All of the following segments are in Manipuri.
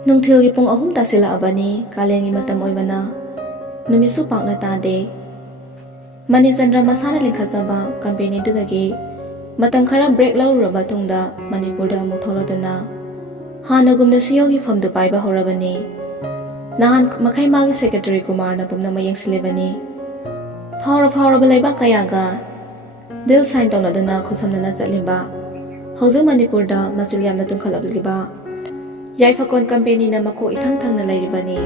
ꯅꯨꯡꯊꯤꯜꯒꯤ ꯄꯨꯡ 3 ꯇꯥꯁꯤꯜꯂꯛꯑꯕꯅꯤ. ꯀꯥꯂꯦꯟꯒꯤ ꯃꯇꯝ ꯑꯣꯏꯕꯅ ꯅꯨꯃꯤꯠꯁꯨ ꯄꯥꯛꯅ ꯇꯥꯗꯦ. ꯃꯅꯤꯆꯟꯗ꯭ꯔ ꯃꯁꯥꯅ ꯂꯤꯡꯈꯠꯆꯕ ꯀꯝꯄꯦꯅꯤꯗꯨꯗꯒꯤ ꯃꯇꯝ ꯈꯔ ꯕ꯭ꯔꯦꯛ ꯂꯧꯔꯨꯔꯕ ꯇꯨꯡꯗ ꯃꯅꯤꯄꯨꯔꯗ ꯑꯃꯨꯛ ꯊꯣꯛꯂꯗꯨꯅ ꯍꯥꯟꯅꯒꯨꯝꯅ ꯁꯤꯑꯣꯒꯤ ꯐꯝꯗꯨ ꯄꯥꯏꯕ ꯍꯧꯔꯕꯅꯤ. ꯅꯍꯥꯟ ꯃꯈꯩ ꯃꯥꯒꯤ ꯁꯦꯀ꯭ꯔꯦꯇꯔꯤ ꯀꯨꯃꯥꯔꯅ ꯄꯨꯝꯅꯃꯛ ꯌꯦꯡꯁꯤꯜꯂꯤꯕꯅꯤ. ꯐꯥꯎꯔꯕ ꯂꯩꯕꯥꯛ ꯀꯌꯥꯒ ꯗꯤꯜ ꯁꯥꯏꯟ ꯇꯧꯅꯗꯨꯅ ꯈꯨꯠꯁꯝꯅꯅ ꯆꯠꯂꯤꯕ, ꯍꯧꯖꯤꯛ ꯃꯅꯤꯄꯨꯔꯗ ꯃꯆꯤꯜ ꯌꯥꯝꯅ ꯇꯨꯝꯈꯠꯂꯛꯂꯤꯕ ꯌꯥꯏꯐꯀꯣꯟ ꯀꯝꯄꯦꯅꯤꯅ ꯃꯀꯣꯛ ꯏꯊꯪ ꯊꯪꯅ ꯂꯩꯔꯤꯕꯅꯤ.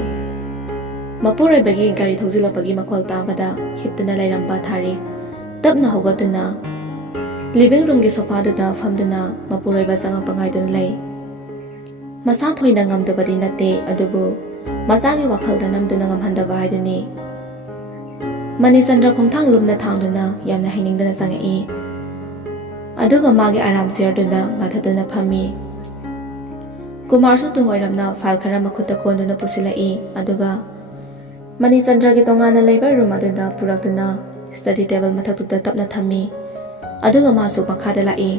ꯃꯄꯨꯔꯣꯏꯕꯒꯤ ꯒꯥꯔꯤ ꯊꯧꯖꯤꯜꯂꯛꯄꯒꯤ ꯃꯈꯣꯜ ꯇꯥꯕꯗ ꯍꯤꯞꯇꯨꯅ ꯂꯩꯔꯝꯕ ꯊꯥꯔꯤꯛ ꯇꯞꯅ ꯍꯧꯒꯠꯇꯨꯅ ꯂꯤꯚꯤꯡ ꯔꯨꯝꯒꯤ ꯁꯣꯐꯥꯗꯨꯗ ꯐꯝꯗꯨꯅ ꯃꯄꯨꯔꯣꯏꯕ ꯆꯪꯉꯛꯄ ꯉꯥꯏꯗꯨꯅ ꯂꯩ. ꯃꯁꯥ ꯊꯣꯏꯅ ꯉꯝꯗꯕꯗꯤ ꯅꯠꯇꯦ, ꯑꯗꯨꯕꯨ ꯃꯆꯥꯒꯤ ꯋꯥꯈꯜꯗ ꯅꯝꯗꯨꯅ ꯉꯝꯍꯟꯗꯕ ꯍꯥꯏꯗꯨꯅꯤ. ꯃꯅꯤꯆꯟꯗ꯭ꯔ ꯈꯣꯡꯊꯥꯡ ꯂꯨꯝꯅ ꯊꯥꯡꯗꯨꯅ ꯌꯥꯝꯅ ꯍꯩꯅꯤꯡꯗꯅ ꯆꯪꯉꯛꯏ. ꯑꯗꯨꯒ ꯃꯥꯒꯤ ꯑꯔꯥꯝ ꯆꯤꯌꯔꯗꯨꯗ ꯉꯥꯊꯗꯨꯅ ꯐꯝꯃꯤ. ꯀꯨꯃꯥꯔꯁꯨ ꯇꯨꯡ ꯑꯣꯏꯔꯝꯅ ꯐꯥꯏꯜ ꯈꯔ ꯃꯈꯨꯠꯇ ꯀꯣꯟꯗꯨꯅ ꯄꯨꯁꯤꯜꯂꯛꯏ. ꯑꯗꯨꯒ ꯃꯅꯤꯆꯟꯗ꯭ꯔꯒꯤ ꯇꯣꯉꯥꯟꯅ ꯂꯩꯕ ꯔꯨꯝ ꯑꯗꯨꯗ ꯄꯨꯔꯛꯇꯨꯅ ꯁ꯭ꯇꯗꯤ ꯇꯦꯕꯜ ꯃꯊꯛꯇꯨꯗ ꯇꯞꯅ ꯊꯝꯃꯤ. ꯑꯗꯨꯒ ꯃꯥꯁꯨ ꯃꯈꯥꯗ ꯂꯥꯛꯏ.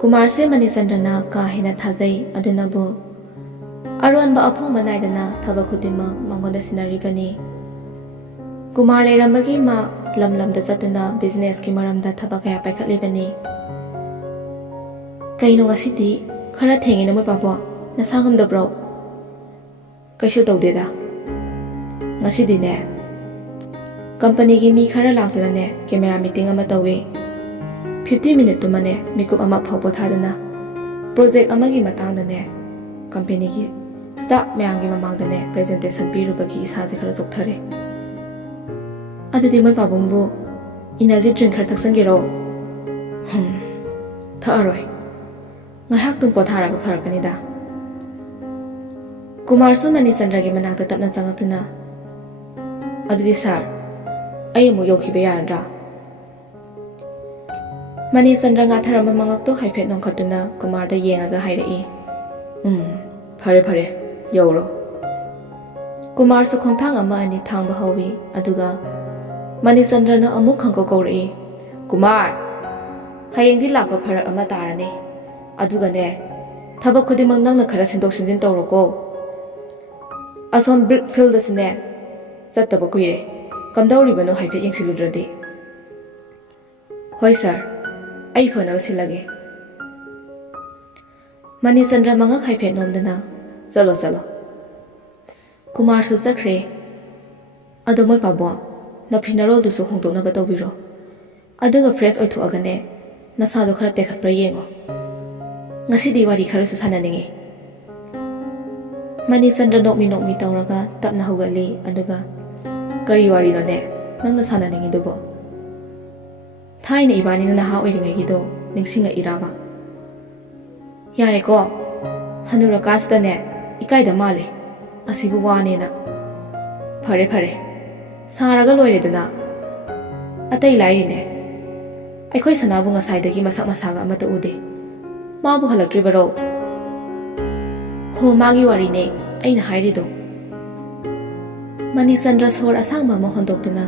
ꯀꯨꯃꯥꯔꯁꯦ ꯃꯅꯤꯆꯟꯗ꯭ꯔꯅ ꯀꯥ ꯍꯦꯟꯅ ꯊꯥꯖꯩ, ꯑꯗꯨꯅꯕꯨ ꯑꯔꯣꯟꯕ ꯑꯐꯣꯡꯕ ナꯏꯗꯅ ꯊꯕꯛ ꯈꯨꯗꯤꯡꯃꯛ ꯃꯉꯣꯟꯗ ꯁꯤꯟꯅꯔꯤꯕꯅꯤ. ꯀꯨꯃꯥꯔ ꯂꯩꯔꯝꯕꯒꯤ ꯃꯥ ꯂꯝꯗ ꯆꯠꯇꯨꯅ ꯕꯤꯖꯤꯅꯦꯁꯀꯤ ꯃꯔꯝꯗ ꯊꯕꯛ ꯀꯌꯥ ꯄꯥꯏꯈꯠꯂꯤꯕꯅꯤ. ꯀꯩꯅꯣ ꯉꯁꯤꯗꯤ ꯈꯔ ꯊꯦꯡꯉꯦ ꯃꯣꯏ ꯄꯥꯕꯣ, ꯅꯁꯥ ꯉꯝꯗꯕ꯭ꯔꯣ? ꯀꯩꯁꯨ ꯇꯧꯗꯦꯗ. ꯉꯁꯤꯗꯤꯅꯦ ꯀꯝꯄꯅꯤꯒꯤ ꯃꯤ ꯈꯔ ꯂꯥꯛꯇꯨꯅꯅꯦ ꯀꯦꯃꯦꯔꯥ ꯃꯤꯇꯤꯡ ꯑꯃ ꯇꯧꯏ. 50 ꯃꯤꯅꯤꯠꯇꯨꯃꯅꯦ ꯃꯤꯀꯨꯞ ꯑꯃ ꯐꯥꯎ ꯄꯣꯊꯥꯗꯅ ꯄ꯭ꯔꯣꯖꯦꯛ ꯑꯃꯒꯤ ꯃꯇꯥꯡꯗꯅꯦ ꯀꯝꯄꯦꯅꯤꯒꯤ ꯁ꯭ꯇꯥꯐ ꯃꯌꯥꯝꯒꯤ ꯃꯃꯥꯡꯗꯅꯦ ꯄ꯭ꯔꯖꯦꯟꯇꯦꯁꯟ ꯄꯤꯔꯨꯕꯒꯤ ꯏꯁꯥꯁꯦ ꯈꯔ ꯆꯣꯛꯊꯔꯦ. ꯑꯗꯨꯗꯤ ꯃꯣꯏ ꯄꯥꯕꯨꯡꯕꯨ ꯏꯅꯔꯖꯤ ꯗ꯭ꯔꯤꯡ ꯈꯔ ꯊꯛꯆꯟꯒꯦꯔꯣ? ꯊꯛꯑꯔꯣꯏ. ꯉꯥꯏꯍꯥꯛꯇꯪ ꯄꯣꯊꯥꯔꯒ ꯐꯔꯛꯀꯅꯤꯗ. ꯀꯨꯃꯥꯔꯁꯨ ꯃꯅꯤꯆꯟꯗ꯭ꯔꯒꯤ ꯃꯅꯥꯛꯇ ꯇꯞꯅ ꯆꯪꯉꯛꯇꯨꯅ, ꯑꯗꯨꯗꯤ ꯁꯥꯔ, ꯑꯩ ꯑꯃꯨꯛ ꯌꯧꯈꯤꯕ ꯌꯥꯔꯗ꯭ꯔꯥ? ꯃꯅꯤꯆꯟꯗ꯭ꯔ ꯉꯥꯊꯔꯝꯕ ꯃꯉꯛꯇꯣ ꯍꯥꯏꯐꯦꯠ ꯅꯣꯡꯈꯠꯇꯨꯅ ꯀꯨꯃꯥꯔꯗ ꯌꯦꯡꯉꯒ ꯍꯥꯏꯔꯛꯏ. ꯐꯔꯦ, ꯌꯧꯔꯣ. ꯀꯨꯃꯥꯔꯁꯨ ꯈꯣꯡꯊꯥꯡ ꯑꯃ ꯑꯅꯤ ꯊꯥꯡꯕ ꯍꯧꯏ. ꯑꯗꯨꯒ ꯃꯅꯤꯆꯟꯗ꯭ꯔꯅ ꯑꯃꯨꯛ ꯈꯪꯀꯧ ꯀꯧꯔꯛꯏ. ꯀꯨꯃꯥꯔ, ꯍꯌꯦꯡꯗꯤ ꯂꯥꯛꯄ ꯐꯔꯛ ꯑꯃ ꯇꯥꯔꯅꯤ. ꯑꯗꯨꯒꯅꯦ ꯊꯕꯛ ꯈꯨꯗꯤꯡꯃꯛ ꯅꯪꯅ ꯈꯔ ꯁꯤꯟꯗꯣꯛ ꯁꯤꯟꯖꯤꯟ ꯇꯧꯔꯣꯀꯣ. ꯑꯁꯣꯝ ꯕ꯭ꯔꯤꯛ ꯐꯤꯜꯗꯁꯨꯅꯦ ꯆꯠꯇꯕ ꯀꯨꯏꯔꯦ. ꯀꯝꯗꯧꯔꯤꯕꯅꯣ ꯍꯥꯏꯐꯦꯠ ꯌꯦꯡꯁꯤꯜꯂꯨꯗ꯭ꯔꯗꯤ. ꯍꯣꯏ ꯁꯥꯔ, ꯑꯩ ꯐꯅꯕ ꯁꯤꯜꯂꯒꯦ. ꯃꯅꯤꯆꯟꯗ꯭ꯔ ꯃꯉꯛ ꯍꯥꯏꯐꯦꯠ ꯅꯣꯝꯗꯨꯅ, ꯆꯠꯂꯣ. ꯀꯨꯃꯥꯔꯁꯨ ꯆꯠꯈ꯭ꯔꯦ. ꯑꯗꯣ ꯃꯣꯏ ꯄꯥꯕꯣ, ꯅꯐꯤ ꯅꯔꯣꯜꯗꯨꯁꯨ ꯍꯣꯡꯗꯣꯛꯅꯕ ꯇꯧꯕꯤꯔꯣ. ꯑꯗꯨꯒ ꯐ꯭ꯔꯦꯁ ꯑꯣꯏꯊꯣꯛꯑꯒꯅꯦ ꯅꯁꯥꯗꯣ ꯈꯔ ꯇꯦꯛꯈꯠꯄ꯭ꯔꯥ ꯌꯦꯡꯉꯣ. ꯉꯁꯤꯗꯤ ꯋꯥꯔꯤ ꯈꯔꯁꯨ ꯁꯥꯟꯅꯅꯤꯡꯉꯤ. ꯃꯅꯤꯆꯟꯗ꯭ꯔ ꯅꯣꯛꯃꯤ ꯇꯧꯔꯒ ꯇꯞꯅ ꯍꯧꯒꯠꯂꯤ. ꯑꯗꯨꯒ ꯀꯔꯤ ꯋꯥꯔꯤꯅꯣꯅꯦ ꯅꯪꯅ ꯁꯥꯟꯅꯅꯤꯡꯉꯤꯗꯨꯕꯣ? ꯊꯥꯏꯅ ꯏꯕꯥꯅꯤꯅ ꯅꯍꯥ ꯑꯣꯏꯔꯤꯉꯩꯒꯤꯗꯣ ꯅꯤꯡꯁꯤꯡꯉꯛꯏꯔꯥꯕ? ꯌꯥꯔꯦꯀꯣ, ꯍꯅꯨꯔꯀꯥꯟꯁꯤꯗꯅꯦ ꯏꯀꯥꯏꯗ ꯃꯥꯜꯂꯦ ꯑꯁꯤꯕꯨ ꯋꯥꯅꯦꯅ. ꯐꯔꯦ, ꯁꯥꯔꯒ ꯂꯣꯏꯔꯦꯗꯅ. ꯑꯇꯩ ꯂꯥꯏꯔꯤꯅꯦ, ꯑꯩꯈꯣꯏ ꯁꯅꯥꯕꯨ ꯉꯁꯥꯏꯗꯒꯤ ꯃꯁꯛ ꯃꯁꯥꯒ ꯑꯃꯠꯇ ꯎꯗꯦ. ꯃꯥꯕꯨ ꯍꯜꯂꯛꯇ꯭ꯔꯤꯕꯔꯣ? ꯍꯣ, ꯃꯥꯒꯤ ꯋꯥꯔꯤꯅꯦ ꯑꯩꯅ ꯍꯥꯏꯔꯤꯗꯣ. ꯃꯅꯤꯆꯟꯗ꯭ꯔ ꯁꯣꯔ ꯑꯁꯥꯡꯕ ꯑꯃ ꯍꯣꯟꯗꯣꯛꯇꯨꯅ,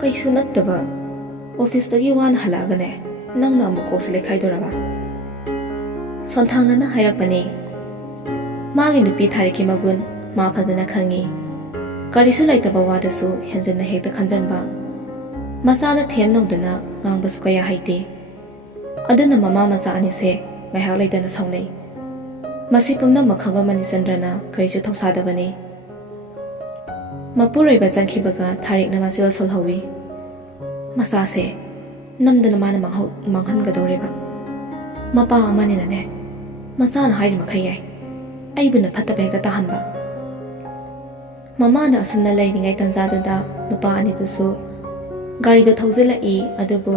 ꯀꯩꯁꯨ ꯅꯠꯇꯕ ꯑꯣꯐꯤꯁꯇꯒꯤ ꯋꯥꯅ ꯍꯜꯂꯛꯑꯒꯅꯦ ꯅꯪꯅ ꯑꯃꯨꯛ ꯀꯣꯛꯁꯤ ꯂꯩꯈꯥꯏꯗꯣꯔꯕ? ꯁꯣꯟꯊꯥꯡꯅꯅ ꯍꯥꯏꯔꯛꯄꯅꯤ. ꯃꯥꯒꯤ ꯅꯨꯄꯤ ꯊꯥꯔꯤꯛꯀꯤ ꯃꯒꯨꯟ ꯃꯥ ꯐꯖꯅ ꯈꯪꯉꯤ. ꯀꯔꯤꯁꯨ ꯂꯩꯇꯕ ꯋꯥꯗꯁꯨ ꯍꯦꯟꯖꯟꯅ ꯍꯦꯛꯇ ꯈꯟꯖꯟꯕ. ꯃꯆꯥꯗ ꯊꯦꯝ ꯅꯧꯗꯅ ꯉꯥꯡꯕꯁꯨ ꯀꯌꯥ ꯍꯩꯇꯦ. ꯑꯗꯨꯅ ꯃꯃꯥ ꯃꯆꯥ ꯑꯅꯤꯁꯦ ꯉꯥꯏꯍꯥꯛ ꯂꯩꯇꯅ ꯁꯥꯎꯅꯩ. ꯃꯁꯤ ꯄꯨꯝꯅꯃꯛ ꯈꯪꯕ ꯃꯅꯤꯆꯟꯗ꯭ꯔꯅ ꯀꯔꯤꯁꯨ ꯊꯧꯁꯥꯗꯕꯅꯤ. ꯃꯄꯨꯔꯣꯏꯕ ꯆꯪꯈꯤꯕꯒ ꯊꯥꯔꯤꯛꯅ ꯃꯆꯤꯜ ꯁꯣꯜꯍꯧꯏ. ꯃꯆꯥꯁꯦ ꯅꯝꯗꯅ ꯃꯥꯅ ꯃꯥꯡꯍꯟꯒꯗꯧꯔꯦꯕ. ꯃꯄꯥ ꯑꯃꯅꯤꯅꯅꯦ ꯃꯆꯥꯅ ꯍꯥꯏꯔꯤ ꯃꯈꯩ ꯌꯥꯏ, ꯑꯩꯕꯨꯅ ꯐꯠꯇꯕ ꯍꯦꯛꯇ ꯇꯥꯍꯟꯕ. ꯃꯃꯥꯅ ꯑꯁꯨꯝꯅ ꯂꯩꯔꯤꯉꯩ ꯇꯟꯖꯥꯗꯨꯗ ꯅꯨꯄꯥ ꯑꯅꯤꯗꯨꯁꯨ ꯒꯥꯔꯤꯗꯣ ꯊꯧꯖꯤꯜꯂꯛꯏ. ꯑꯗꯨꯕꯨ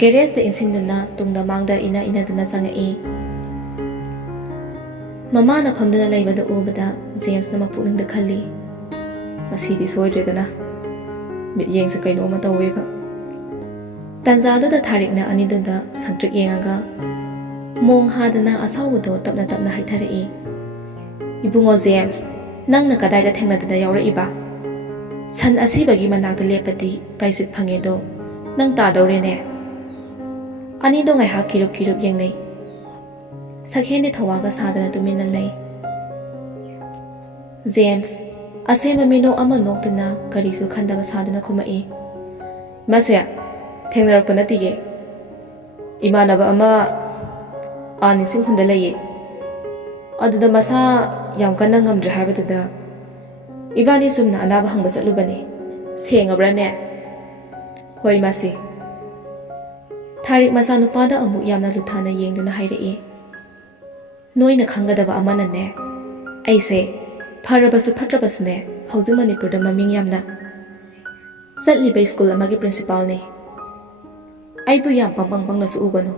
ꯒꯦꯔꯦꯖꯇ ꯏꯟꯁꯤꯟꯗꯨꯅ ꯇꯨꯡꯗ ꯃꯥꯡꯗ ꯏꯟꯅꯗꯨꯅ ꯆꯪꯉꯛꯏ. ꯃꯃꯥꯅ ꯐꯝꯗꯨꯅ ꯂꯩꯕꯗꯨ ꯎꯕꯗ ꯖꯦꯝꯁꯅ ꯃꯄꯨꯛꯅꯤꯡꯗ ꯈꯜꯂꯤ, ꯉꯁꯤꯗꯤ ꯁꯣꯏꯗ꯭ꯔꯦꯗꯅ, ꯃꯤꯠꯌꯦꯡꯁꯦ ꯀꯩꯅꯣꯝꯃ ꯇꯧꯋꯦꯕ. ꯇꯟꯖꯥꯗꯨꯗ ꯊꯥꯔꯤꯛꯅ ꯑꯅꯤꯗꯨꯗ ꯁꯪꯇ꯭ꯔꯤꯛ ꯌꯦꯡꯉꯒ ꯃꯣꯡ ꯍꯥꯗꯅ ꯑꯁꯥꯎꯕꯗꯣ ꯇꯞꯅ ꯍꯥꯏꯊꯔꯛꯏ. ꯏꯕꯨꯡꯉꯣ ꯖꯦꯝꯁ, ꯅꯪꯅ ꯀꯗꯥꯏꯗ ꯊꯦꯡꯅꯗꯅ ꯌꯥꯎꯔꯛꯏꯕ? ꯁꯟ ꯑꯁꯤꯕꯒꯤ ꯃꯅꯥꯛꯇ ꯂꯦꯞꯄꯗꯤ ꯄ꯭ꯔꯥꯏꯖꯤꯠ ꯐꯪꯉꯦꯗꯣ ꯅꯪ ꯇꯥꯗꯧꯔꯦꯅꯦ. ꯑꯅꯤꯗꯣ ꯉꯥꯏꯍꯥꯛ ꯀꯤꯔꯨꯞ ꯌꯦꯡꯅꯩ. ꯁꯛꯍꯦꯟꯗꯤ ꯊꯋꯥꯒ ꯁꯥꯗꯅ ꯇꯨꯃꯤꯟꯅ ꯂꯩ꯫ ꯖꯦꯝꯁ ꯑꯁꯦꯡꯕ ꯃꯤꯅꯣꯛ ꯑꯃ ꯅꯣꯛꯇꯨꯅ ꯀꯔꯤꯁꯨ ꯈꯟꯗꯕ ꯁꯥꯗꯨꯅ ꯈꯨꯝꯃꯛꯏ꯫ ꯃꯁꯦ ꯊꯦꯡꯅꯔꯛꯄ ꯅꯠꯇꯤꯌꯦ꯫ ꯏꯃꯥꯟꯅꯕ ꯑꯃ ꯅꯤꯡꯁꯤꯡꯈꯨꯟꯗ ꯂꯩꯌꯦ꯫ ꯑꯗꯨꯗ ꯃꯁꯥ ꯌꯥꯝ ꯀꯟꯅ ꯉꯝꯗ꯭ꯔꯦ ꯍꯥꯏꯕꯗꯨꯗ ꯏꯕꯥꯅꯤ ꯁꯨꯝꯅ ꯑꯅꯥꯕ ꯍꯪꯕ ꯆꯠꯂꯨꯕꯅꯤ꯫ ꯁꯦꯡꯉꯕ꯭ꯔꯅꯦ? ꯍꯣꯏ ꯃꯥꯁꯤ꯫ ꯊꯥꯔꯤꯛ ꯃꯆꯥꯅꯨꯄꯥꯗ ꯑꯃꯨꯛ ꯌꯥꯝꯅ ꯂꯨꯊꯥꯅ ꯌꯦꯡꯗꯨꯅ ꯍꯥꯏꯔꯛꯏ꯫ ꯅꯣꯏꯅ ꯈꯪꯒꯗꯕ ꯑꯃꯅꯅꯦ, ꯑꯩꯁꯦ ꯐꯔꯕꯁꯨ ꯐꯠꯇ꯭ꯔꯕꯁꯨꯅꯦ ꯍꯧꯖꯤꯛ ꯃꯅꯤꯄꯨꯔꯗ ꯃꯃꯤꯡ ꯌꯥꯝꯅ ꯆꯠꯂꯤꯕ ꯁ꯭ꯀꯨꯜ ꯑꯃꯒꯤ ꯄ꯭ꯔꯤꯟꯁꯤꯄꯥꯜꯅꯤ꯫ ꯑꯩꯕꯨ ꯌꯥꯝ ꯄꯪꯅꯁꯨ ꯎꯒꯅꯨ꯫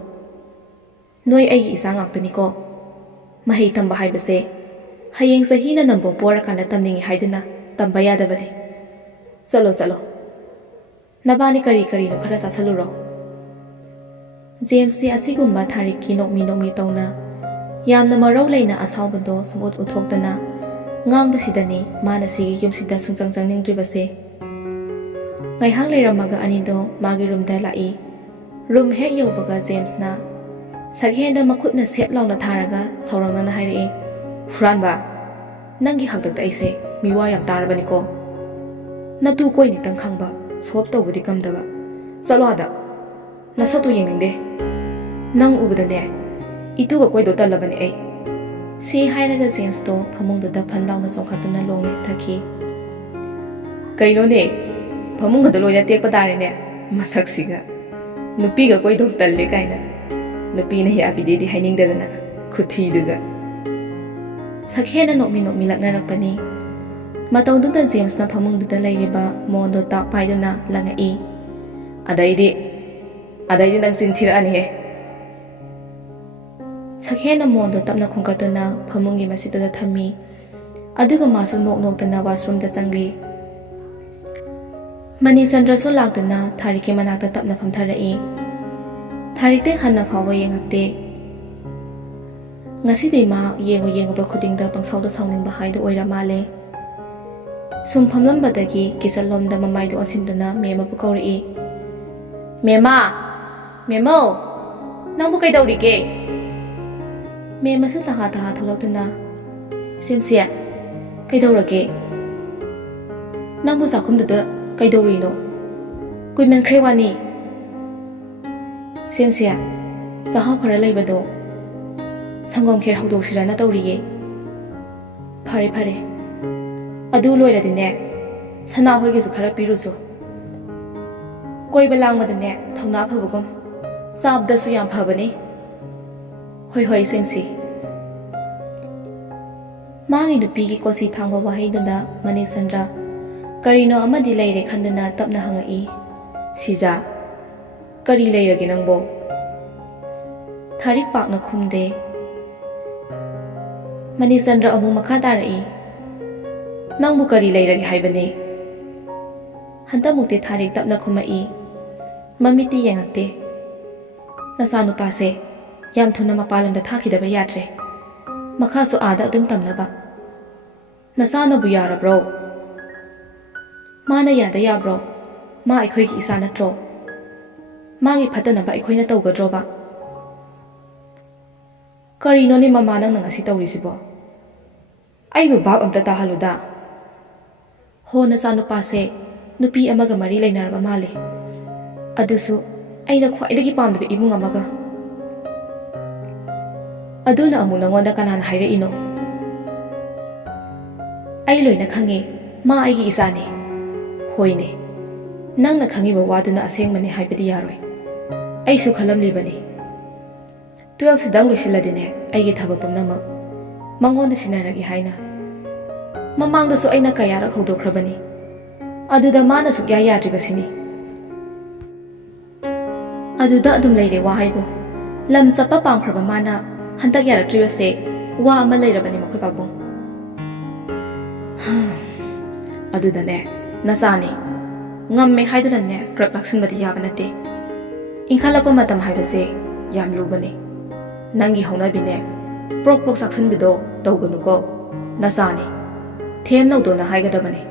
ꯅꯣꯏ ꯑꯩꯒꯤ ꯏꯆꯥ ꯉꯥꯛꯇꯅꯤꯀꯣ꯫ ꯃꯍꯩ ꯇꯝꯕ ꯍꯥꯏꯕꯁꯦ ꯍꯌꯦꯡ ꯆꯍꯤꯅ ꯅꯝꯕꯣ ꯄꯣꯔꯀꯥꯟꯗ ꯇꯝꯅꯤꯡꯉꯤ ꯍꯥꯏꯗꯨꯅ ꯇꯝꯕ ꯌꯥꯗꯕꯅꯤ꯫ ꯆꯠꯂꯣ ꯅꯕꯥꯅꯤ ꯀꯔꯤꯅꯣ ꯈꯔ ꯆꯥꯁꯜꯂꯨꯔꯣ꯫ ꯖꯦꯝꯁꯁꯤ ꯑꯁꯤꯒꯨꯝꯕ ꯊꯥꯔꯤꯛꯀꯤ ꯅꯣꯛꯃꯤ ꯇꯧꯅ ꯌꯥꯝꯅ ꯃꯔꯧ ꯂꯩꯅ ꯑꯁꯥꯎꯕꯗꯣ ꯁꯨꯡꯎꯠ ꯎꯠꯊꯣꯛꯇꯅ ꯉꯥꯡꯕꯁꯤꯗꯅꯤ ꯃꯥꯅ ꯁꯤꯒꯤ ꯌꯨꯝꯁꯤꯗ ꯁꯨꯡꯆꯪ ꯆꯪꯅꯤꯡꯗ꯭ꯔꯤꯕꯁꯦ꯫ ꯉꯥꯏꯍꯥꯛ ꯂꯩꯔꯝꯃꯒ ꯑꯅꯤꯗꯣ ꯃꯥꯒꯤ ꯔꯨꯝꯗ ꯂꯥꯛꯏ꯫ ꯔꯨꯝ ꯍꯦꯛ ꯌꯧꯕꯒ ꯖꯦꯝꯁꯅ ꯁꯛꯍꯦꯟꯗ ꯃꯈꯨꯠꯅ ꯁꯦꯠ ꯂꯥꯎꯅ ꯊꯥꯔꯒ ꯁꯥꯎꯔꯪꯅꯅ ꯍꯥꯏꯔꯛꯏ꯫ ꯍꯨꯔꯥꯟꯕ, ꯅꯪꯒꯤ ꯍꯥꯛꯇꯛꯇ ꯑꯩꯁꯦ ꯃꯤꯋꯥ ꯌꯥꯝ ꯇꯥꯔꯕꯅꯤꯀꯣ꯫ ꯅꯇꯨ ꯀꯣꯏꯅꯤꯇꯪ ꯈꯪꯕ, ꯁꯣꯞ ꯇꯧꯕꯗꯤ ꯉꯝꯗꯕ꯫ ꯆꯠꯂꯣ ꯑꯥꯗ, ꯅꯁꯛꯇꯨ ꯌꯦꯡꯅꯤꯡꯗꯦ꯫ ꯅꯪ ꯎꯕꯗꯅꯦ ꯏꯇꯨꯒ ꯀꯣꯏꯗꯧ ꯇꯜꯂꯕꯅꯦ ꯑꯩ꯫ ꯁꯤ ꯍꯥꯏꯔꯒ ꯖꯦꯝꯁꯇꯣ ꯐꯃꯨꯡꯗꯨꯗ ꯐꯟ ꯂꯥꯎꯅ ꯆꯣꯡꯈꯠꯇꯨꯅ ꯂꯣꯡꯅ ꯊꯛꯈꯤ꯫ ꯀꯩꯅꯣꯅꯦ, ꯐꯃꯨꯡꯒꯗꯣ ꯂꯣꯏꯅ ꯇꯦꯛꯄ ꯇꯥꯔꯦꯅꯦ ꯃꯁꯛꯁꯤꯒ꯫ ꯅꯨꯄꯤꯒ ꯀꯣꯏꯗꯧ ꯇꯜꯂꯦ ꯀꯥꯏꯅ꯫ ꯅꯨꯄꯤꯅ ꯌꯥꯕꯤꯗꯦꯗꯤ ꯍꯥꯏꯅꯤꯡꯗꯗꯅ ꯈꯨꯊꯤꯗꯨꯒ꯫ ꯁꯛꯍꯦꯟꯅ ꯅꯣꯛꯃꯤ ꯂꯛꯅꯔꯛꯄꯅꯤ꯫ ꯃꯇꯧꯗꯨꯗ ꯖꯦꯝꯁꯅ ꯐꯃꯨꯡꯗꯨꯗ ꯂꯩꯔꯤꯕ ꯃꯣꯟꯗꯣ ꯄꯥꯏꯗꯨꯅ ꯂꯪꯉꯛꯏ꯫ ꯑꯗꯩꯗꯤ ꯅꯪ ꯆꯤꯟ ꯊꯤꯔꯛꯑꯅꯤꯍꯦ꯫ ꯁꯛꯍꯦꯟꯅ ꯃꯣꯟꯗꯣ ꯇꯞꯅ ꯈꯨꯝꯀꯠꯇꯨꯅ ꯐꯃꯨꯡꯒꯤ ꯃꯁꯤꯗꯨꯗ ꯊꯝꯃꯤ꯫ ꯑꯗꯨꯒ ꯃꯥꯁꯨ ꯅꯣꯛꯇꯅ ꯋꯥꯁꯔꯨꯝꯗ ꯆꯪꯈ꯭ꯔꯤ꯫ ꯃꯅꯤꯆꯟꯗ꯭ꯔꯁꯨ ꯂꯥꯛꯇꯨꯅ ꯊꯥꯔꯤꯛꯀꯤ ꯃꯅꯥꯛꯇ ꯇꯞꯅ ꯐꯝꯊꯔꯛꯏ꯫ ꯊꯥꯔꯤꯛꯇꯤ ꯍꯟꯅ ꯐꯥꯎꯕ ꯌꯦꯡꯉꯛꯇꯦ꯫ ꯉꯁꯤꯗꯤ ꯃꯥ ꯌꯦꯡꯉꯨꯕ ꯈꯨꯗꯤꯡꯗ ꯄꯪꯁꯥꯎꯗ ꯁꯥꯎꯅꯤꯡꯕ ꯍꯥꯏꯗꯨ ꯑꯣꯏꯔ ꯃꯥꯜꯂꯦ꯫ ꯁꯨꯝ ꯐꯝꯂꯝꯕꯗꯒꯤ ꯀꯤꯆꯟꯂꯣꯝꯗ ꯃꯃꯥꯏꯗꯨ ꯑꯣꯟꯁꯤꯟꯗꯨꯅ ꯃꯦꯝꯃꯕꯨ ꯀꯧꯔꯛꯏ꯫ ꯃꯦꯝꯃꯧ, ꯅꯪꯕꯨ ꯀꯩꯗꯧꯔꯤꯒꯦ? ꯃꯦꯝꯃꯁꯨ ꯇꯍꯥ ꯊꯣꯛꯂꯛꯇꯨꯅ, ꯁꯦꯝꯁꯤ, ꯀꯩꯗꯧꯔꯒꯦ? ꯅꯪꯕꯨ ꯆꯥꯛꯈꯨꯝꯗꯨꯗ ꯀꯩꯗꯧꯔꯤꯅꯣ? ꯀꯨꯏꯃꯟꯈ꯭ꯔꯦ ꯋꯥꯅꯤ꯫ ꯁꯦꯝꯁꯤ, ꯆꯥꯛꯍꯥꯎ ꯈꯔ ꯂꯩꯕꯗꯣ ꯁꯪꯒꯣꯝ ꯈꯦꯔ ꯍꯧꯗꯣꯛꯁꯤꯔꯅ ꯇꯧꯔꯤꯌꯦ꯫ ꯐꯔꯦ, ꯑꯗꯨ ꯂꯣꯏꯔꯗꯤꯅꯦ ꯁꯅꯥ ꯍꯣꯏꯒꯤꯁꯨ ꯈꯔ ꯄꯤꯔꯨꯆꯣ꯫ ꯀꯣꯏꯕ ꯂꯥꯡꯕꯗꯅꯦ ꯊꯧꯅꯥ ꯐꯕꯒꯨꯝ ꯆꯥꯕꯗꯁꯨ ꯌꯥꯝ ꯐꯕꯅꯤ꯫ ꯍꯣꯏ ꯁꯦꯝꯁꯤ꯫ ꯃꯥꯒꯤ ꯅꯨꯄꯤꯒꯤ ꯀꯣꯆꯤ ꯊꯥꯡꯕ ꯋꯥꯍꯩꯗꯨꯗ ꯃꯅꯤꯆꯟꯗ꯭ꯔ ꯀꯔꯤꯅꯣ ꯑꯃꯗꯤ ꯂꯩꯔꯦ ꯈꯟꯗꯨꯅ ꯇꯞꯅ ꯍꯪꯉꯛꯏ꯫ ꯁꯤꯖꯥ, ꯀꯔꯤ ꯂꯩꯔꯒꯦ ꯅꯪꯕꯣ? ꯊꯥꯔꯤꯛ ꯄꯥꯛꯅ ꯈꯨꯝꯗꯦ꯫ ꯃꯅꯤꯆꯟꯗ꯭ꯔ ꯑꯃꯨꯛ ꯃꯈꯥ ꯇꯥꯔꯛꯏ꯫ ꯅꯪꯕꯨ ꯀꯔꯤ ꯂꯩꯔꯒꯦ ꯍꯥꯏꯕꯅꯤ? ꯍꯟꯗꯛꯃꯨꯛꯇꯤ ꯊꯥꯔꯤꯛ ꯇꯞꯅ ꯈꯨꯝꯃꯛꯏ꯫ ꯃꯃꯤꯠꯇꯤ ꯌꯦꯡꯉꯛꯇꯦ꯫ ꯅꯆꯥꯅꯨꯄꯥꯁꯦ ꯌꯥꯝ ꯊꯨꯅ ꯃꯄꯥꯟ ꯂꯝꯗ ꯊꯥꯈꯤꯗꯕ ꯌꯥꯗ꯭ꯔꯦ꯫ ꯃꯈꯥꯁꯨ ꯑꯥꯗ ꯑꯗꯨꯝ ꯇꯝꯅꯕ꯫ ꯅꯆꯥꯅꯕꯨ ꯌꯥꯔꯕ꯭ꯔꯣ? ꯃꯥꯅ ꯌꯥꯗ ꯌꯥꯕ꯭ꯔꯣ? ꯃꯥ ꯑꯩꯈꯣꯏꯒꯤ ꯏꯆꯥ ꯅꯠꯇ꯭ꯔꯣ? ꯃꯥꯒꯤ ꯐꯠꯇꯅꯕ ꯑꯩꯈꯣꯏꯅ ꯇꯧꯒꯗ꯭ꯔꯣꯕ? ꯀꯔꯤꯅꯣꯅꯦ ꯃꯃꯥ ꯅꯪꯅ ꯉꯁꯤ ꯇꯧꯔꯤꯁꯤꯕꯣ? ꯑꯩꯕꯨ ꯚꯥꯞ ꯑꯝꯇ ꯇꯥꯍꯜꯂꯨꯗ꯫ ꯍꯣ, ꯅꯆꯥꯅꯨꯄꯥꯁꯦ ꯅꯨꯄꯤ ꯑꯃꯒ ꯃꯔꯤ ꯂꯩꯅꯔꯕ ꯃꯥꯜꯂꯦ꯫ ꯑꯗꯨꯁꯨ ꯑꯩꯅ ꯈ꯭ꯋꯥꯏꯗꯒꯤ ꯄꯥꯝꯗꯕ ꯏꯃꯨꯡ ꯑꯃꯒ꯫ ꯑꯗꯨꯅ ꯑꯃꯨꯛ ꯅꯉꯣꯟꯗ ꯀꯅꯥꯅ ꯍꯥꯏꯔꯛꯏꯅꯣ? ꯑꯩ ꯂꯣꯏꯅ ꯈꯪꯉꯦ, ꯃꯥ ꯑꯩꯒꯤ ꯏꯆꯥꯅꯦ꯫ ꯍꯣꯏꯅꯦ, ꯅꯪꯅ ꯈꯪꯉꯤꯕ ꯋꯥꯗꯨꯅ ꯑꯁꯦꯡꯕꯅꯦ ꯍꯥꯏꯕꯗꯤ ꯌꯥꯔꯣꯏ꯫ ꯑꯩꯁꯨ ꯈꯜꯂꯝꯂꯤꯕꯅꯤ꯫ 12 ꯁꯤꯗꯪ ꯂꯣꯏꯁꯤꯜꯂꯗꯤꯅꯦ ꯑꯩꯒꯤ ꯊꯕꯛ ꯄꯨꯝꯅꯃꯛ ꯃꯉꯣꯟꯗ ꯁꯤꯟꯅꯔꯒꯦ ꯍꯥꯏꯅ꯫ ꯃꯃꯥꯡꯗꯁꯨ ꯑꯩꯅ ꯀꯌꯥꯔꯛ ꯍꯧꯗꯣꯛꯈ꯭ꯔꯕꯅꯤ꯫ ꯑꯗꯨꯗ ꯃꯥꯅ ꯁꯨꯛꯌꯥ ꯌꯥꯗ꯭ꯔꯤꯕꯁꯤꯅꯤ꯫ ꯑꯗꯨꯗ ꯑꯗꯨꯝ ꯂꯩꯔꯦ ꯋꯥ ꯍꯥꯏꯕꯨ꯫ ꯂꯝ ꯆꯠꯄ ꯄꯥꯝꯈ꯭ꯔꯕ ꯃꯥꯅ ꯍꯟꯗꯛ ꯌꯥꯔꯛꯇ꯭ꯔꯤꯕꯁꯦ ꯋꯥ ꯑꯃ ꯂꯩꯔꯕꯅꯤ ꯃꯈꯣꯏ ꯄꯥꯕꯨꯡ꯫ ꯑꯗꯨꯗꯅꯦ ꯅꯆꯥꯅꯤ, ꯉꯝꯃꯦ ꯍꯥꯏꯗꯨꯅꯅꯦ ꯀ꯭ꯔꯛ ꯂꯥꯛꯁꯤꯟꯕꯗꯤ ꯌꯥꯕ ꯅꯠꯇꯦ꯫ ꯏꯟꯈꯠꯂꯛꯄ ꯃꯇꯝ ꯍꯥꯏꯕꯁꯦ ꯌꯥꯝ ꯂꯨꯕꯅꯤ꯫ ꯅꯪꯒꯤ ꯍꯧꯅꯕꯤꯅꯦ ꯄ꯭ꯔꯣꯛ ꯆꯥꯛꯁꯤꯟꯕꯤꯗꯣ ꯇꯧꯒꯅꯨꯀꯣ꯫ ꯅꯆꯥꯅꯤ, ꯊꯦꯝ ꯅꯧꯗꯣꯅ ꯍꯥꯏꯒꯗꯕꯅꯤ꯫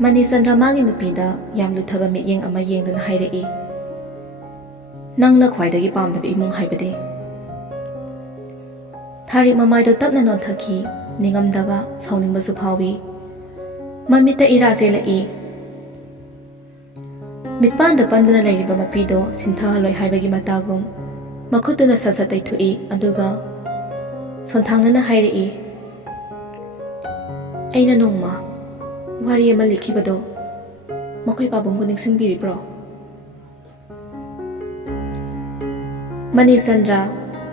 ꯃꯅꯤꯆꯟꯗ꯭ꯔ ꯃꯥꯒꯤ ꯅꯨꯄꯤꯗ ꯌꯥꯝ ꯂꯨꯊꯕ ꯃꯤꯠꯌꯦꯡ ꯑꯃ ꯌꯦꯡꯗꯨꯅ ꯍꯥꯏꯔꯛꯏ꯫ ꯅꯪꯅ ꯈ꯭ꯋꯥꯏꯗꯒꯤ ꯄꯥꯝꯗꯕ ꯏꯃꯨꯡ ꯍꯥꯏꯕꯗꯤ Tharik mamaido tapna nonthaki ningamdaba sauningbasu phawi mamita ira jelai mitpanda panduna leiriba mapido sinthahaloi haibagi matagum makhutuna sasatai thui aduga sonthangnana hairei aina nongma wari ama likhibado makhoi pabungbu ningsingbiribro Manisandra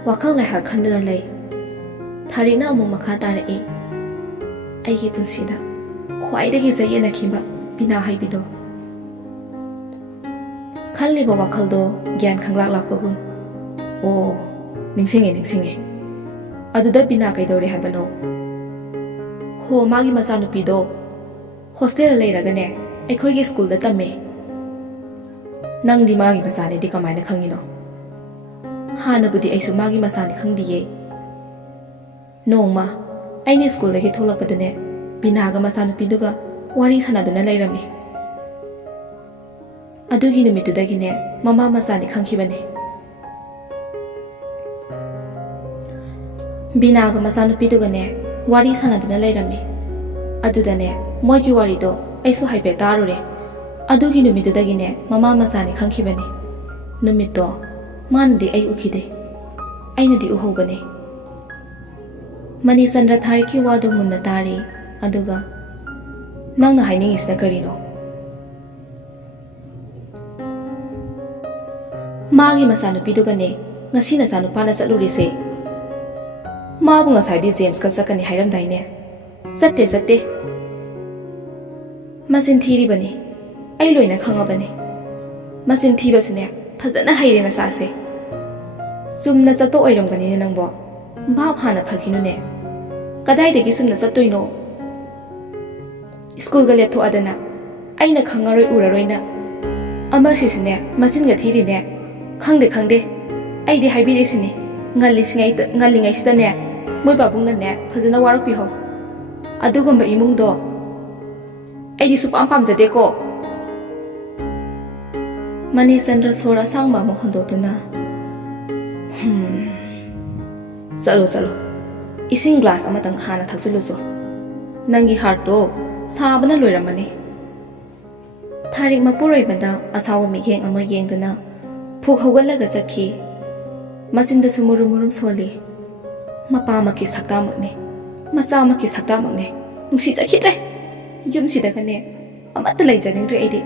wakal ngaiha khanduna lei Tharikna amung makha tarei aigi punsida khwaidagi jayena khiba bina haibido Khalliba wakaldo gyan khanglak lakpagum Oh ningsinge aduda bina kaidori habano Ho magi masanupido hostel leiragane aikhoigi school da tamme Nangdi magi masane di kamaina khangino Hanabudi aisu magi masane khangdiye Nongma aini school dagi tholakpadane binaga masanupiduga wari sanaduna leirami Adugi numitudagine mama masani khangkhibane Binaga masanupidugane wari sanaduna leirami Adudane moigi warido aisu haipe tarure Adugi numitudagine mama masani khangkhibane Numito manadi ai ukhide ainadi uhobane Manisandra Tharikki wadu munna tari aduga nangna hainingisna karino Magi masanupidugane ngasi nasanupana chatlurise Mabu ngasaidi James ka sakani hairamdaine Satte Masin thiribani ai loina khangabani Masin thibasune phajana hairena sase Sumna chatpa oiramgani ne nangbo bhab hana phakhinune Kadaidagi sumna chattoino School ga leptho adana aina khangaroi uraroina Ama sisine masinga thirine khangde aidi haibirisini ngallingai sidane moi babungna ne phajana warukpi ho adugumba imungdo aidi supam pamjade ko Manisandra sora sangma mo hondotuna Chalo ising glass amatang hana thaksaluso Nangi heart to sabana loiramani Tharik mapuroibada asawa miyeng ama yengduna Phuk hawalaga chakhi Masinda sumurum soli Mapamaki saktamakne Machamaki saktamakne Nungsi chakhidre Yumsidagane amata laijaningdre aidi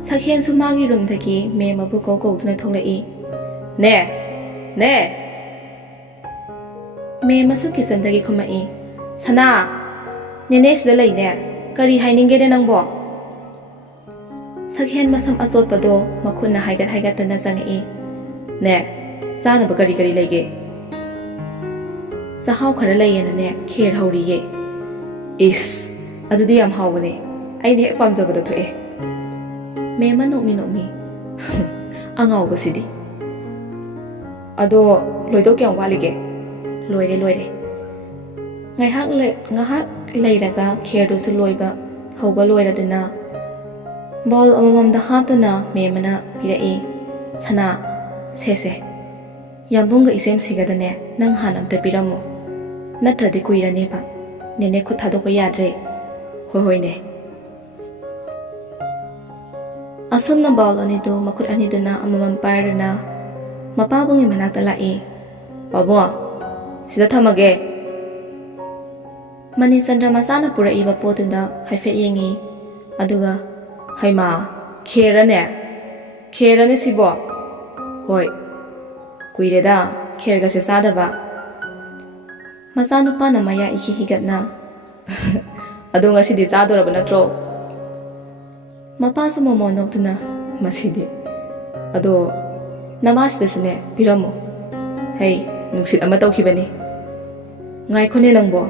Sakhen sumagi roomdagi me mabu kauduna tholai Ne Me masu kitchendagi khomai Sana Nene sida laine Kari hainingere nangbo Sakhen masam azotpado makhunna haigatana jangai Ne Zanaba kari laige Sahau khara layena ne kher hauriye Is Adudi yam hawbane Aine hek pamjabada thoe Mema nokmi Angau basidi Ado loido kyang walige Loire Ngahak leiraga kherdo su loiba Hawba loiraduna Ball amamamda haptuna memana pirai Sana Sese Yambunga isem sigadane nang hanamta piramu Natradi kuirane ba Nene khuthadopa yadre Hoine Asumna ball anidu makut aniduna amamam pairuna Mapabungi manakta lai Babunga Sida thamage Manisandra masana pura iba potunda haifet yengi Aduga Haima Kherane sibo Hoi Kuireda kherga se sadaba Masanupa na maya iki higatna Ado ngasidi sadoraba natro Mapasu momo noktuna Masidi Ado Namasida sune piramo Hey nungsit ama tawkhibani Ngai khone nangbo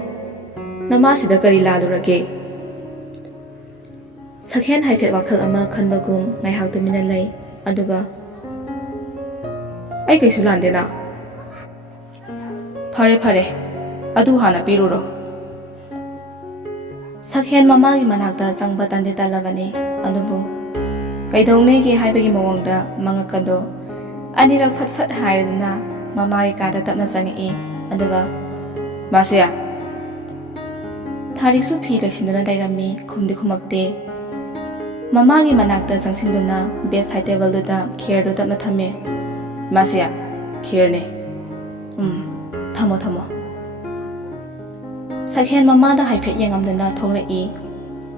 Namasida kari lalurage Sakhen haifet wakal ama khanbagum ngai haktumina lay aduga Ai kaisu landena Phare Adu hana piruro Sakhen mamagi manakta sangba tande talabani adubu Kaidongne ki haibagi mawangda mangakado Anirak fat hairaduna ꯃꯃꯥꯒꯤ ꯀꯥꯗ ꯇꯞꯅ ꯆꯪꯉꯛꯏ ꯑꯗꯨꯒ ꯃꯥꯁꯤꯌꯥ ꯊꯥꯔꯤꯛꯁꯨ ꯐꯤ ꯂꯣꯏꯁꯤꯟꯗꯨꯅ ꯂꯩꯔꯝꯃꯤ ꯈꯨꯝꯗꯤ ꯈꯨꯝꯃꯛꯇꯦ ꯃꯃꯥꯒꯤ ꯃꯅꯥꯛꯇ ꯆꯪꯁꯤꯟꯗꯨꯅ ꯕꯦꯠ ꯁꯥꯏꯠ ꯇꯦꯕꯜꯗꯨꯗ ꯈꯦꯔꯗꯨ ꯇꯞꯅ ꯊꯝꯃꯤ ꯃꯥꯁꯤꯌꯥ ꯈꯦꯔꯅꯦ ꯊꯝꯃꯣ ꯁꯛꯍꯦꯟ ꯃꯃꯥꯗ ꯍꯥꯏꯐꯦꯠ ꯌꯦꯡꯉꯝꯗꯨꯅ ꯊꯣꯛꯂꯛꯏ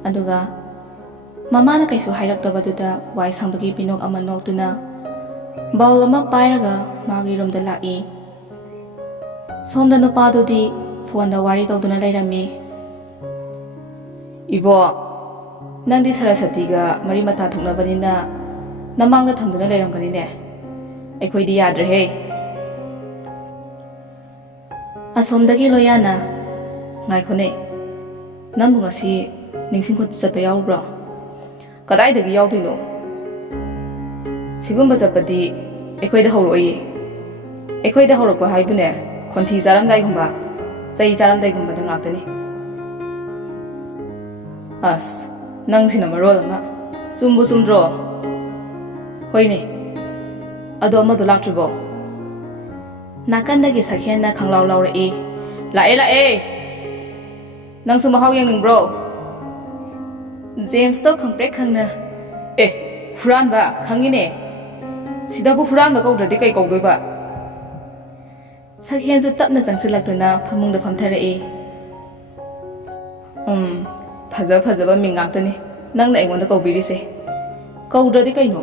ꯑꯗꯨꯒ ꯃꯃꯥꯅ ꯀꯩꯁꯨ ꯍꯥꯏꯔꯛꯇꯕꯗꯨꯗ ꯋꯥꯏ ꯁꯪꯕꯒꯤ ꯄꯤꯅꯣꯛ ꯑꯃ ꯅꯣꯛꯇꯨꯅ ꯕꯥꯎꯜ ꯑꯃ ꯄꯥꯏꯔꯒ ꯃꯥꯒꯤ ꯔꯨꯝꯗ ꯂꯥꯛꯏ ꯁꯣꯝꯗ ꯅꯨꯄꯥꯗꯨꯗꯤ ꯐꯣꯟꯗ ꯋꯥꯔꯤ ꯇꯧꯗꯨꯅ ꯂꯩꯔꯝꯃꯤ ꯏꯕꯣ ꯅꯪꯗꯤ ꯁꯔꯁꯇꯤꯒ ꯃꯔꯤ ꯃꯇꯥ ꯊꯣꯛꯅꯕꯅꯤꯅ ꯅꯃꯥꯡꯗ ꯊꯝꯗꯨꯅ ꯂꯩꯔꯝꯒꯅꯤꯅꯦ ꯑꯩꯈꯣꯏꯗꯤ ꯌꯥꯗ꯭ꯔꯦꯍꯦ ꯑꯁꯣꯝꯗꯒꯤ ꯂꯣꯌꯥꯅ ꯉꯥꯏꯈꯣꯅꯦ ꯅꯪꯕꯨ ꯉꯁꯤ ꯅꯤꯡꯁꯤꯡ ꯈꯨꯠ ꯆꯠꯄ ꯌꯥꯎꯕ꯭ꯔꯣ ꯀꯗꯥꯏꯗꯒꯤ ꯌꯥꯎꯗꯣꯏꯅꯣ ꯁꯤꯒꯨꯝꯕ ꯆꯠꯄꯗꯤ ꯑꯩꯈꯣꯏꯗ ꯍꯧꯔꯛꯑꯣꯏꯌꯦ ꯑꯩꯈꯣꯏꯗ ꯍꯧꯔꯛꯄ ꯍꯥꯏꯕꯨꯅꯦ ꯈꯣꯟꯊꯤ ꯆꯥꯔꯝꯗꯥꯏꯒꯨꯝꯕ ꯆꯩ ꯆꯥꯔꯝꯗꯥꯏꯒꯨꯝꯕꯗ ꯉꯥꯛꯇꯅꯤ ꯑꯁ ꯅꯪꯁꯤꯅ ꯃꯔꯣꯜ ꯑꯃ ꯆꯨꯝꯕꯨ ꯆꯨꯝꯗ꯭ꯔꯣ ꯍꯣꯏꯅꯦ ꯑꯗꯣ ꯑꯃꯗꯣ ꯂꯥꯛꯇ꯭ꯔꯤꯕꯣ ꯅꯥꯀꯟꯗꯒꯤ ꯁꯛꯍꯦꯟꯅ ꯈꯪꯂꯥꯎ ꯂꯥꯎꯔꯛꯏ ꯂꯥꯛꯑꯦ ꯅꯪꯁꯨ ꯃꯍꯥꯎ ꯌꯦꯡꯅꯤꯡꯕ꯭ꯔꯣ ꯖꯦꯝꯁꯇꯣ ꯈꯪꯄ꯭ꯔꯦꯛ ꯈꯪꯅ ꯍꯨꯔꯥꯟꯕ ꯈꯪꯉꯤꯅꯦ ꯁꯤꯗꯕꯨ ꯍꯨꯔꯥꯟꯕ ꯀꯧꯗ꯭ꯔꯗꯤ ꯀꯩ ꯀꯧꯗꯣꯏꯕ ꯁꯛꯍꯦꯟꯁꯨ ꯇꯞꯅ ꯆꯪꯁꯤꯜꯂꯛꯇꯨꯅ ꯐꯃꯨꯡꯗ ꯐꯝꯊꯔꯛꯏ ꯐꯖꯕ ꯃꯤꯡ ꯉꯥꯛꯇꯅꯤ ꯅꯪꯅ ꯑꯩꯉꯣꯟꯗ ꯀꯧꯕꯤꯔꯤꯁꯦ ꯀꯧꯗ꯭ꯔꯗꯤ ꯀꯩꯅꯣ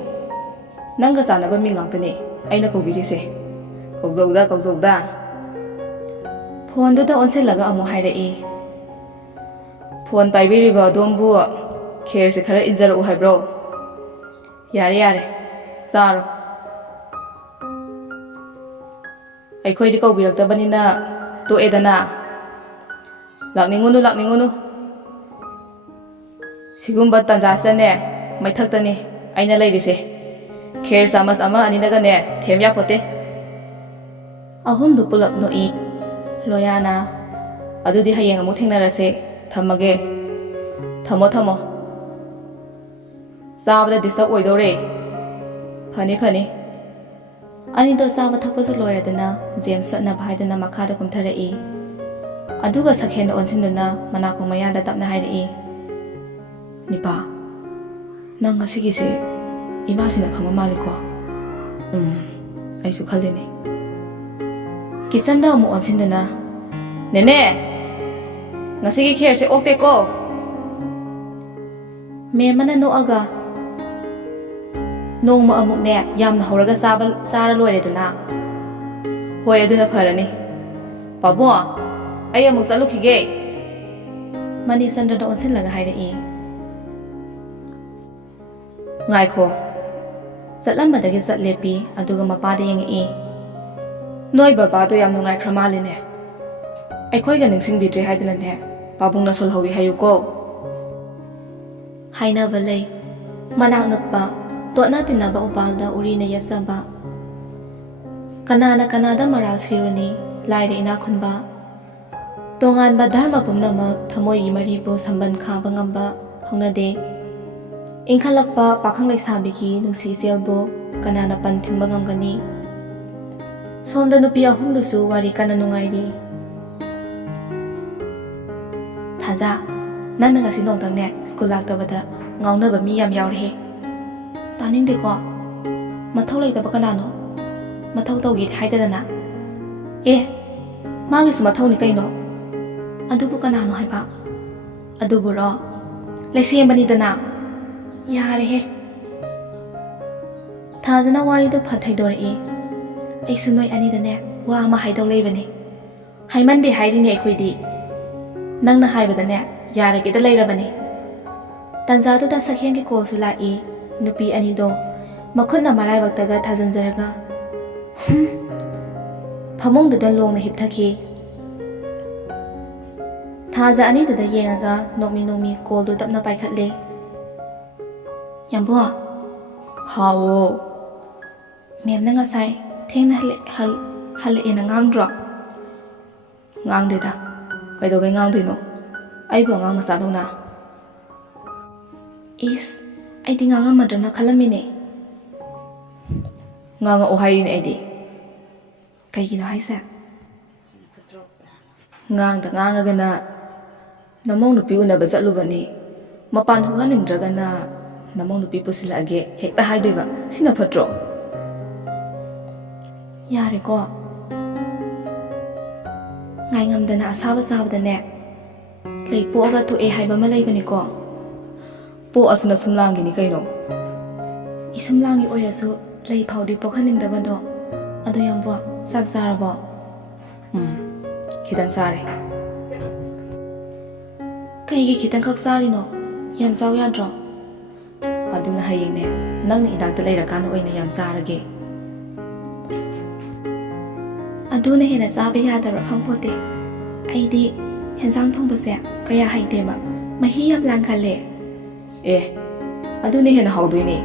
ꯅꯪꯒ ꯆꯥꯟꯅꯕ ꯃꯤꯡ ꯉꯥꯛꯇꯅꯤ ꯑꯩꯅ ꯀꯧꯕꯤꯔꯤꯁꯦ ꯀꯧꯖꯧꯗ ꯐꯣꯟꯗꯨꯗ ꯑꯣꯟꯁꯤꯜꯂꯒ ꯑꯃꯨꯛ ꯍꯥꯏꯔꯛꯏ ꯐꯣꯟ ꯄꯥꯏꯕꯤꯔꯤꯕ ꯑꯗꯣꯝꯕꯨ ꯈꯦꯔꯁꯦ ꯈꯔ ꯏꯟꯖꯔꯛꯎ ꯍꯥꯏꯕ꯭ꯔꯣ ꯌꯥꯔꯦ ꯆꯥꯔꯣ ꯑꯩꯈꯣꯏꯗꯤ ꯀꯧꯕꯤꯔꯛꯇꯕꯅꯤꯅ ꯇꯣꯛꯑꯦꯗꯅ ꯂꯥꯛꯅꯤꯡꯉꯨꯅꯨ ꯁꯤꯒꯨꯝꯕ ꯇꯟꯖꯥꯁꯤꯗꯅꯦ ꯃꯩꯊꯛꯇꯅꯤ ꯑꯩꯅ ꯂꯩꯔꯤꯁꯦ ꯈꯦꯔ ꯆꯥꯃꯁ ꯑꯃ ꯑꯅꯤꯅꯒꯅꯦ ꯊꯦꯝ ꯌꯥꯄꯣꯠꯇꯦ ꯑꯍꯨꯝꯗꯨ ꯄꯨꯂꯞ ꯅꯣꯛꯏ ꯂꯣꯌꯥꯅ ꯑꯗꯨꯗꯤ ꯍꯌꯦꯡ ꯑꯃꯨꯛ ꯊꯦꯡꯅꯔꯁꯦ ꯊꯝꯃꯒꯦ ꯊꯝꯃꯣ ꯆꯥꯕꯗ ꯗꯤꯁꯇꯔꯕ ꯑꯣꯏꯗꯧꯔꯦ ꯐꯅꯤ ꯑꯅꯤꯗꯣ ꯆꯥꯕ ꯊꯛꯄꯁꯨ ꯂꯣꯏꯔꯗꯨꯅ ꯖꯦꯝꯁ ꯆꯠꯅꯕ ꯍꯥꯏꯗꯨꯅ ꯃꯈꯥꯗ ꯀꯨꯝꯊꯔꯛꯏ ꯑꯗꯨꯒ ꯁꯛꯍꯦꯟꯗ ꯑꯣꯟꯁꯤꯟꯗꯨꯅ ꯃꯅꯥꯀꯣꯡ ꯃꯌꯥꯗ ꯇꯞꯅ ꯍꯥꯏꯔꯛꯏ ꯅꯤꯄꯥ ꯅꯪ ꯉꯁꯤꯒꯤꯁꯦ ꯏꯃꯥꯁꯤꯅ ꯈꯪꯕ ꯃꯥꯜꯂꯤꯀꯣ ꯑꯩꯁꯨ ꯈꯜꯂꯤꯅꯤ ꯀꯤꯆꯟꯗ ꯑꯃꯨꯛ ꯑꯣꯟꯁꯤꯟꯗꯨꯅ ꯅꯦꯅꯦ ꯉꯁꯤꯒꯤ ꯈꯦꯔꯁꯦ ꯑꯣꯛꯇꯦꯀꯣ ꯃꯦꯝꯃꯅ ꯅꯣꯛꯑꯒ ꯅꯣꯡꯃ ꯑꯃꯨꯛꯅꯦ ꯌꯥꯝꯅ ꯍꯧꯔꯒ ꯆꯥꯔ ꯂꯣꯏꯔꯦꯗꯅ ꯍꯣꯏ ꯑꯗꯨꯅ ꯐꯔꯅꯤ ꯄꯥꯕꯨꯡ ꯑꯩ ꯑꯃꯨꯛ ꯆꯠꯂꯨꯈꯤꯒꯦ ꯃꯅꯤꯆꯟꯗ꯭ꯔꯅ ꯑꯣꯟꯁꯤꯜꯂꯒ ꯍꯥꯏꯔꯛꯏ ꯉꯥꯏꯈꯣ ꯆꯠꯂꯝꯕꯗꯒꯤ ꯆꯠ ꯂꯦꯞꯄꯤ ꯑꯗꯨꯒ ꯃꯄꯥꯗ ꯌꯦꯡꯉꯛꯏ ꯅꯣꯏ ꯕꯕꯥꯗꯣ ꯌꯥꯝ ꯅꯨꯡꯉꯥꯏꯈ꯭ꯔ ꯃꯥꯜꯂꯤꯅꯦ ꯑꯩꯈꯣꯏꯒ ꯅꯤꯡꯁꯤꯡꯕꯤꯗ꯭ꯔꯦ ꯍꯥꯏꯗꯨꯅꯅꯦ ꯄꯥꯕꯨꯡꯅ ꯁꯣꯜꯍꯧꯋꯤ ꯍꯥꯏꯌꯨꯀꯣ ꯍꯥꯏꯅꯕ ꯂꯩ ꯃꯅꯥꯛ ꯅꯛꯄ ꯇꯣꯠꯅ ꯇꯤꯟꯅꯕ ꯎꯄꯥꯜꯗ ꯎꯔꯤꯅ ꯌꯦꯠꯆꯕ ꯀꯅꯥꯅ ꯀꯅꯥꯗ ꯃꯔꯥꯜ ꯁꯤꯔꯨꯅꯤ ꯂꯥꯏꯔ ꯏꯅꯥꯛ ꯈꯨꯟꯕ ꯇꯣꯉꯥꯟꯕ ꯙꯔꯃ ꯄꯨꯝꯅꯃꯛ ꯊꯃꯣꯏꯒꯤ ꯃꯔꯤꯕꯨ ꯁꯝꯕꯟ ꯈꯥꯕ ꯉꯝꯕ ꯍꯧꯅꯗꯦ ꯏꯟꯈꯠꯂꯛꯄ ꯄꯥꯈꯪ ꯂꯩꯁꯥꯕꯤꯒꯤ ꯅꯨꯡꯁꯤ ꯆꯦꯜꯕꯨ ꯀꯅꯥꯅ ꯄꯟ ꯊꯤꯡꯕ ꯉꯝꯒꯅꯤ ꯁꯣꯝꯗ ꯅꯨꯄꯤ ꯑꯍꯨꯝꯗꯨꯁꯨ ꯋꯥꯔꯤ ꯀꯟꯅ ꯅꯨꯡꯉꯥꯏꯔꯤ ꯊꯥꯖ ꯅꯪꯅ ꯉꯁꯤ ꯅꯣꯡꯇꯪꯅꯦ ꯁ꯭ꯀꯨꯜ ꯂꯥꯛꯇꯕꯗ ꯉꯥꯎꯅꯕ ꯃꯤ ꯌꯥꯝ ꯌꯥꯎꯔꯦꯍꯦ ꯇꯥꯅꯤꯡꯗꯦꯀꯣ ꯃꯊꯧ ꯂꯩꯇꯕ ꯀꯅꯥꯅꯣ ꯃꯊꯧ ꯇꯧꯒꯦꯗꯤ ꯍꯥꯏꯗꯗꯅ ꯃꯥꯒꯤꯁꯨ ꯃꯊꯧꯅꯤ ꯀꯩꯅꯣ ꯑꯗꯨꯕꯨ ꯀꯅꯥꯅꯣ ꯍꯥꯏꯕ ꯑꯗꯨꯕꯨꯔꯣ ꯂꯩꯁꯦꯝꯕꯅꯤꯗꯅ ꯌꯥꯔꯦꯍꯦ ꯊꯥꯖꯅ ꯋꯥꯔꯤꯗꯨ ꯊꯩꯗꯣꯔꯛꯏ ꯑꯩꯁꯨ ꯅꯣꯏ ꯑꯅꯤꯗꯅꯦ ꯋꯥ ꯑꯃ ꯍꯥꯏꯗꯧ ꯂꯩꯕꯅꯤ ꯍꯥꯏꯃꯟꯗꯦ ꯍꯥꯏꯔꯤꯅꯦ ꯑꯩꯈꯣꯏꯗꯤ ꯅꯪꯅ ꯍꯥꯏꯕꯗꯅꯦ ꯌꯥꯔꯒꯦꯗ ꯂꯩꯔꯕꯅꯤ ꯇꯟꯖꯥꯗꯨꯗ ꯁꯛꯍꯦꯟꯒꯤ ꯀꯣꯜꯁꯨ ꯂꯥꯛꯏ ꯅꯨꯄꯤ ꯑꯅꯤꯗꯣ ꯃꯈꯨꯠꯅ ꯃꯔꯥꯏꯕꯛꯇꯒ ꯊꯥꯖꯤꯟꯖꯔꯒ ꯐꯃꯨꯡꯗꯨꯗ ꯂꯣꯡꯅ ꯍꯤꯞꯊꯈꯤ ꯊꯥꯖ ꯑꯅꯤꯗꯨꯗ ꯌꯦꯡꯉꯒ ꯅꯣꯛꯃꯤ ꯀꯣꯜꯗꯨ ꯇꯞꯅ ꯄꯥꯏꯈꯠꯂꯦ ꯌꯥꯝꯕꯨ ꯍꯥꯎꯋꯣ ꯃꯦꯝꯅ ꯉꯁꯥꯏ ꯊꯦꯡꯅ ꯍꯜꯂꯛꯑꯦꯅ ꯉꯥꯡꯗ꯭ꯔꯣ ꯉꯥꯡꯗꯦꯗ ꯀꯩꯗꯧꯕꯩ ꯉꯥꯡꯗꯣꯏꯅꯣ ꯑꯩꯕꯨ ꯑꯉꯥꯡ ꯃꯆꯥꯗꯧꯅ ꯏꯁ ꯑꯩꯗꯤ ꯉꯥꯡꯉꯝꯃꯗ꯭ꯔꯅ ꯈꯜꯂꯝꯃꯤꯅꯦ ꯉꯥꯡꯉꯛꯑꯣ ꯍꯥꯏꯔꯤꯅꯦ ꯑꯩꯗꯤ ꯀꯩꯒꯤꯅꯣ ꯍꯥꯏꯁꯦ? ꯉꯥꯡꯗ ꯉꯥꯡꯉꯒꯅ ꯅꯃꯧ ꯅꯨꯄꯤ ꯎꯅꯕ ꯆꯠꯂꯨꯕꯅꯤ, ꯃꯄꯥꯟ ꯊꯣꯛꯍꯟꯅꯤꯡꯗ꯭ꯔꯒꯅ ꯅꯃꯧ ꯅꯨꯄꯤ ꯄꯨꯁꯤꯜꯂꯛꯑꯒꯦ ꯍꯦꯛꯇ ꯍꯥꯏꯗꯣꯏꯕ, ꯁꯤꯅ ꯐꯠꯇ꯭ꯔꯣ? ꯌꯥꯔꯦꯀꯣ, ꯉꯥꯏ ꯉꯝꯗꯅ ꯑꯁꯥꯕ ꯆꯥꯕꯗꯅꯦ ꯂꯩ ꯄꯣꯛꯑꯒ ꯊꯣꯛꯑꯦ ꯍꯥꯏꯕ ꯑꯃ ꯂꯩꯕꯅꯤꯀꯣ. ꯄꯣꯛꯑꯁꯨ ꯅꯁꯨꯝꯂꯥꯡꯒꯤꯅꯤ ꯀꯩꯅꯣ. ꯏꯁꯨꯝꯂꯥꯡꯒꯤ ꯑꯣꯏꯔꯁꯨ ꯂꯩ ꯐꯥꯎꯗꯤ ꯄꯣꯛꯍꯟꯅꯤꯡꯗꯕꯗꯣ. ꯑꯗꯣ ꯌꯥꯝꯕꯣ, ꯆꯥꯛ ꯆꯥꯔꯕꯣ? ꯈꯤꯇꯪ ꯆꯥꯔꯦ. ꯀꯩꯒꯤ ꯈꯤꯇꯪꯈꯛ ꯆꯥꯔꯤꯅꯣ? ꯌꯥꯝ ꯆꯥꯎ ꯌꯥꯗ꯭ꯔꯣ? ꯑꯗꯨꯅ ꯍꯌꯦꯡꯅꯦ ꯅꯪꯅ ꯏꯅꯥꯛꯇ ꯂꯩꯔꯀꯥꯟꯗ ꯑꯣꯏꯅ ꯌꯥꯝ ꯆꯥꯔꯒꯦ. ꯑꯗꯨꯅ ꯍꯦꯟꯅ ꯆꯥꯕ ꯌꯥꯗꯕ꯭ꯔꯥ ꯈꯪꯄꯣꯠꯇꯦ. ꯑꯩꯗꯤ ꯍꯦꯟꯖꯥꯡ ꯊꯣꯡꯕꯁꯦ ꯀꯌꯥ ꯍꯩꯇꯦꯕ, ꯃꯍꯤ ꯌꯥꯝ ꯂꯥꯡꯒꯜꯂꯦ. ꯑꯗꯨꯅ ꯍꯦꯟꯅ ꯍꯥꯎꯗꯣꯏꯅꯦ.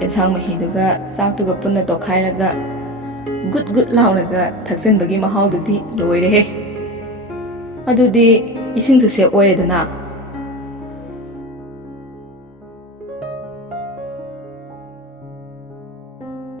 ꯑꯦꯟꯁꯥꯡ ꯃꯍꯤꯗꯨꯒ ꯆꯥꯛꯇꯨꯒ ꯄꯨꯟꯅ ꯇꯣꯠꯈꯥꯏꯔꯒ ꯒꯨꯠ ꯒꯨꯠ ꯂꯥꯎꯅꯒ ꯊꯛꯆꯤꯟꯕꯒꯤ ꯃꯍꯥꯎꯗꯨꯗꯤ ꯂꯣꯏꯔꯦꯍꯦ. ꯑꯗꯨꯗꯤ ꯏꯁꯤꯡꯁꯨ ꯁꯦꯞ ꯑꯣꯏꯔꯦꯗꯅ.